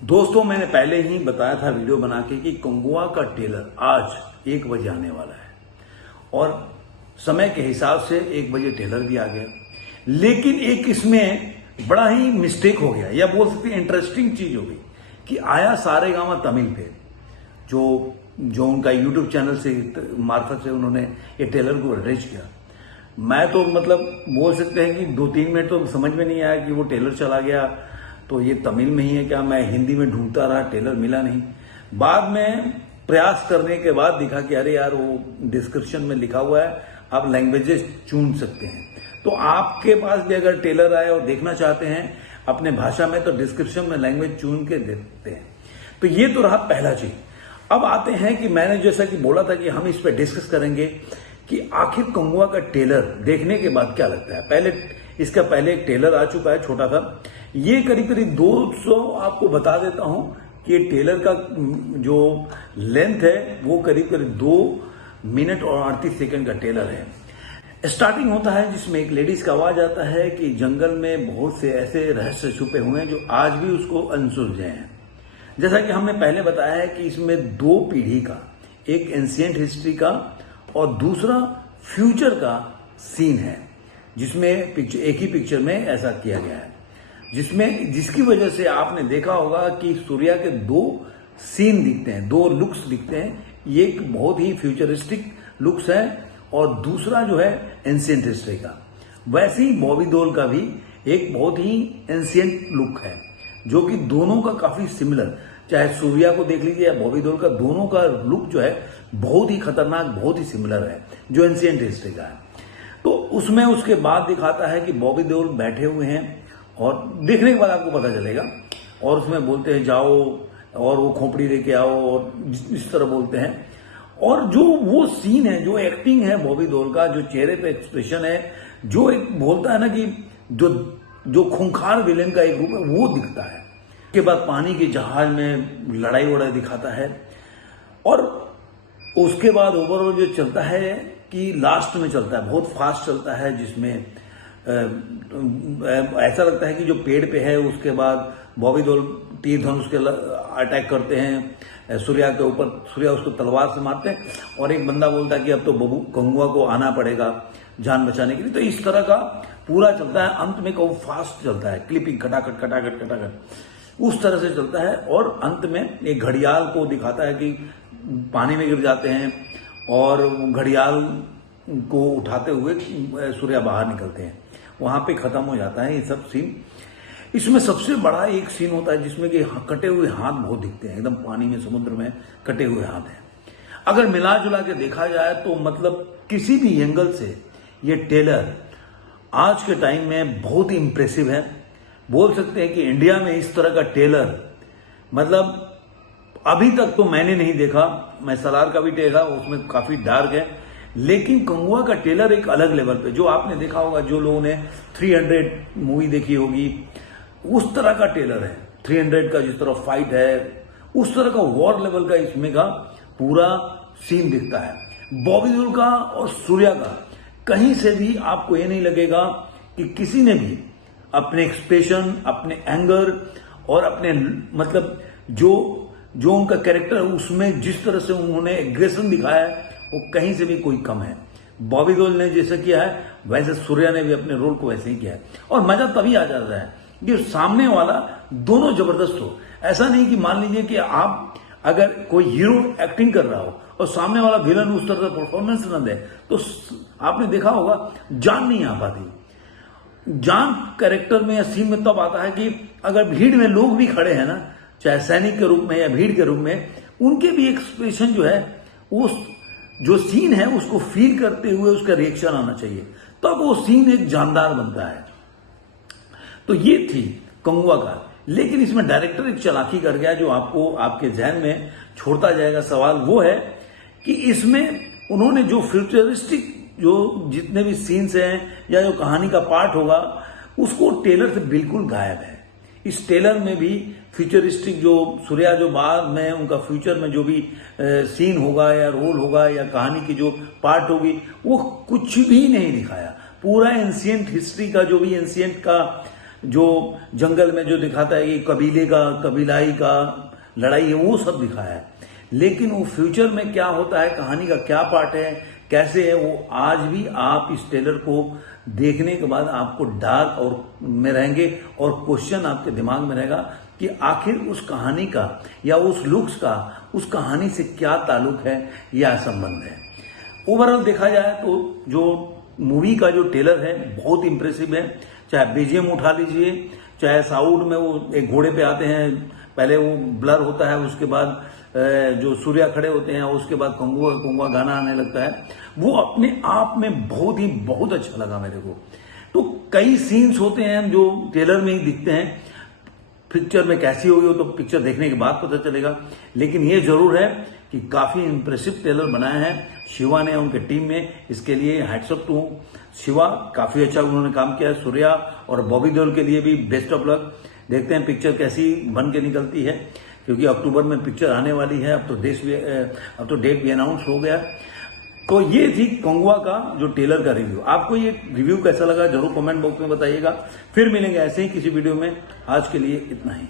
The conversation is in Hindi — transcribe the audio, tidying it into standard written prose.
दोस्तों, मैंने पहले ही बताया था वीडियो बना के कि कंगुआ का टेलर आज 1 बजे आने वाला है और समय के हिसाब से 1 बजे टेलर भी आ गया। लेकिन एक इसमें बड़ा ही मिस्टेक हो गया, या बोल सकते हैं इंटरेस्टिंग चीज हो गई कि आया सारेगामा तमिल पे जो उनका यूट्यूब चैनल से मार्फत से उन्होंने ये टेलर को अरेंज किया। मैं तो मतलब बोल सकते हैं कि 2-3 मिनट तो समझ में नहीं आया कि वो टेलर चला गया तो ये तमिल में ही है क्या। मैं हिंदी में ढूंढता रहा, टेलर मिला नहीं। बाद में प्रयास करने के बाद दिखा कि अरे यार वो डिस्क्रिप्शन में लिखा हुआ है, आप लैंग्वेजेस चुन सकते हैं। तो आपके पास भी अगर टेलर आए और देखना चाहते हैं अपने भाषा में तो डिस्क्रिप्शन में लैंग्वेज चुन के देखते हैं। तो ये तो रहा पहला चीज। अब आते हैं कि मैंने जैसा कि बोला था कि हम इस पर डिस्कस करेंगे कि आखिर कंगुआ का टेलर देखने के बाद क्या लगता है। इसका पहले एक टेलर आ चुका है छोटा सा, ये करीब करीब 200 आपको बता देता हूं कि टेलर का जो लेंथ है वो करीब करीब 2 मिनट और 38 सेकंड का टेलर है। स्टार्टिंग होता है जिसमें एक लेडीज का आवाज आता है कि जंगल में बहुत से ऐसे रहस्य छुपे हुए हैं जो आज भी उसको अनसुलझे हैं। जैसा कि हमने पहले बताया है कि इसमें 2 पीढ़ी का, एक एंशिएंट हिस्ट्री का और दूसरा फ्यूचर का सीन है, जिसमें एक ही पिक्चर में ऐसा किया गया है, जिसकी वजह से आपने देखा होगा कि सूर्या के 2 सीन दिखते हैं, 2 लुक्स दिखते हैं। ये एक बहुत ही फ्यूचरिस्टिक लुक्स है और दूसरा जो है एंशिएंट हिस्ट्री का। वैसे ही बॉबी देओल का भी एक बहुत ही एंशिएंट लुक है, जो कि दोनों का काफी सिमिलर, चाहे सूर्या को देख लीजिए या बॉबी देओल का, दोनों का लुक जो है बहुत ही खतरनाक, बहुत ही सिमिलर है, जो एंशिएंट हिस्ट्री का है। तो उसमें उसके बाद दिखाता है कि बॉबी देओल बैठे हुए हैं और देखने के बाद आपको पता चलेगा, और उसमें बोलते हैं जाओ और वो खोपड़ी लेके आओ और इस तरह बोलते हैं। और जो वो सीन है, जो एक्टिंग है बॉबी देओल का, जो चेहरे पे एक्सप्रेशन है, जो एक बोलता है ना कि जो खूंखार विलेन का एक रूप है वो दिखता है। उसके बाद पानी के जहाज में लड़ाई वड़ाई दिखाता है और उसके बाद ओवरऑल जो चलता है कि लास्ट में चलता है, बहुत फास्ट चलता है, जिसमें ऐसा लगता है कि जो पेड़ पे है उसके बाद बॉबी देओल तीर धनुष के अटैक करते हैं सूर्या के ऊपर, सूर्या उसको तलवार से मारते हैं और एक बंदा बोलता है कि अब तो कंगुआ को आना पड़ेगा जान बचाने के लिए। तो इस तरह का पूरा चलता है। अंत में वो फास्ट चलता है, क्लिपिंग खटाखट खटाखट खटाखट उस तरह से चलता है। और अंत में एक घड़ियाल को दिखाता है कि पानी में गिर जाते हैं और घड़ियाल को उठाते हुए सूर्या बाहर निकलते हैं, वहां पे खत्म हो जाता है ये सब सीन। इसमें सबसे बड़ा एक सीन होता है जिसमें कि कटे हुए हाथ बहुत दिखते हैं, एकदम पानी में, समुद्र में कटे हुए हाथ हैं। अगर मिला जुला के देखा जाए तो मतलब किसी भी एंगल से ये टेलर आज के टाइम में बहुत ही इंप्रेसिव है। बोल सकते हैं कि इंडिया में इस तरह का टेलर मतलब अभी तक तो मैंने नहीं देखा। मैं सलार का भी देखा, उसमें काफी डार्क है, लेकिन कंगुआ का टेलर एक अलग लेवल पे, जो आपने देखा होगा, जो लोगों ने 300 मूवी देखी होगी, उस तरह का टेलर है। 300 का जिस तरह फाइट है, उस तरह का वॉर लेवल का इसमें का पूरा सीन दिखता है। बॉबी देओल का और सूर्या का कहीं से भी आपको ये नहीं लगेगा कि किसी ने भी अपने एक्सप्रेशन, अपने एंगर और अपने मतलब जो उनका कैरेक्टर है उसमें जिस तरह से उन्होंने एग्रेशन दिखाया है वो कहीं से भी कोई कम है। बॉबी देओल ने जैसे किया है वैसे सूर्या ने भी अपने रोल को वैसे ही किया है। और मजा तभी आ जाता है कि सामने वाला दोनों जबरदस्त हो। ऐसा नहीं कि मान लीजिए कि आप अगर कोई हीरो एक्टिंग कर रहा हो और सामने वाला विलन उस तरह का परफॉर्मेंस न दे तो आपने देखा होगा जान नहीं आ पाती। जान कैरेक्टर में या सीन में तब आता है कि अगर भीड़ में लोग भी खड़े हैं ना, चाहे सैनिक के रूप में या भीड़ के रूप में, उनके भी एक्सप्रेशन जो है उस जो सीन है उसको फील करते हुए उसका रिएक्शन आना चाहिए, तब वो सीन एक जानदार बनता है। तो ये थी कंगुआ का। लेकिन इसमें डायरेक्टर एक चालाकी कर गया जो आपको आपके जहन में छोड़ता जाएगा सवाल, वो है कि इसमें उन्होंने जो फ्यूचरिस्टिक जो जितने भी सीन्स हैं या जो कहानी का पार्ट होगा उसको टेलर से बिल्कुल गायब है। इस टेलर में भी फ्यूचरिस्टिक जो सूर्या जो बाद में उनका फ्यूचर में जो भी सीन होगा या रोल होगा या कहानी की जो पार्ट होगी वो कुछ भी नहीं दिखाया। पूरा एंशिएंट हिस्ट्री का जो भी एंशिएंट का जो जंगल में जो दिखाता है कि कबीले का कबीलाई का लड़ाई है, वो सब दिखाया है। लेकिन वो फ्यूचर में क्या होता है, कहानी का क्या पार्ट है, कैसे है, वो आज भी आप इस ट्रेलर को देखने के बाद आपको डार्क और में रहेंगे और क्वेश्चन आपके दिमाग में रहेगा कि आखिर उस कहानी का या उस लुक्स का उस कहानी से क्या ताल्लुक है या संबंध है। ओवरऑल देखा जाए तो जो मूवी का जो ट्रेलर है बहुत इंप्रेसिव है। चाहे बीजीएम उठा लीजिए, चाहे साउंड में वो एक घोड़े पे आते हैं, पहले वो ब्लर होता है, उसके बाद जो सूर्या खड़े होते हैं, उसके बाद कंगुआ गाना आने लगता है, वो अपने आप में बहुत अच्छा लगा मेरे को। तो कई सीन्स होते हैं जो ट्रेलर में ही दिखते हैं, पिक्चर में कैसी होगी वो तो पिक्चर देखने के बाद पता चलेगा। लेकिन ये जरूर है कि काफी इंप्रेसिव ट्रेलर बनाया है शिवा ने, उनके टीम में, इसके लिए हैट्स ऑफ टू शिवा, काफी अच्छा उन्होंने काम किया। सूर्या और बॉबी देओल के लिए भी बेस्ट ऑफ लक। देखते हैं पिक्चर कैसी बन के निकलती है, क्योंकि अक्टूबर में पिक्चर आने वाली है। अब तो डेट भी अनाउंस हो गया। तो ये थी कंगुआ का जो ट्रेलर का रिव्यू। आपको ये रिव्यू कैसा लगा जरूर कमेंट बॉक्स में बताइएगा। फिर मिलेंगे ऐसे ही किसी वीडियो में। आज के लिए इतना ही।